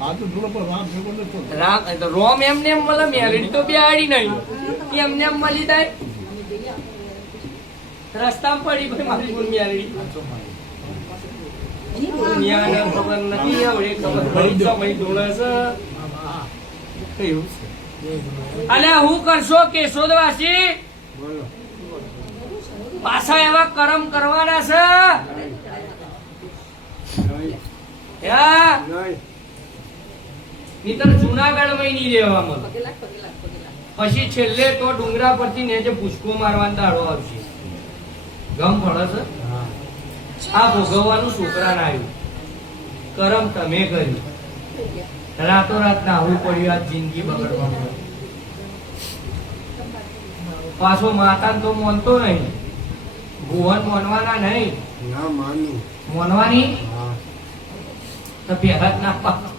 રામ તો રોમ એમને એમ મળે મેલડી તો બેહાડી નહીં એમને એમ મળી જાય રસ્તામાં પડી ભાઈ મારી બોલ મેલડી દુનિયાને ખબર નથી હવે ખબર પડી સમય દોડે છે એવું અને હું કરશો કેશોદવાસી પાછા એવા કરમ કરવાના છે નીતર જુનાગઢ માં નહીં રહેવામાં પછી છેલ્લે તો ડુંગરા પરથી નેચે પુષ્કો મારવાનો દાડો આવશે ગમ પડે છે આ ભોગવવાનું છોકરાને આવ્યું કરમ તમે કર્યું રાતો રાત નાહવું પડ્યું આ જિંદગી બગડવાનું પાછો માતા તો માનતો નહીં ભુવન માનવાના નહીં મોનવાની તો પહેલા જ ના પાક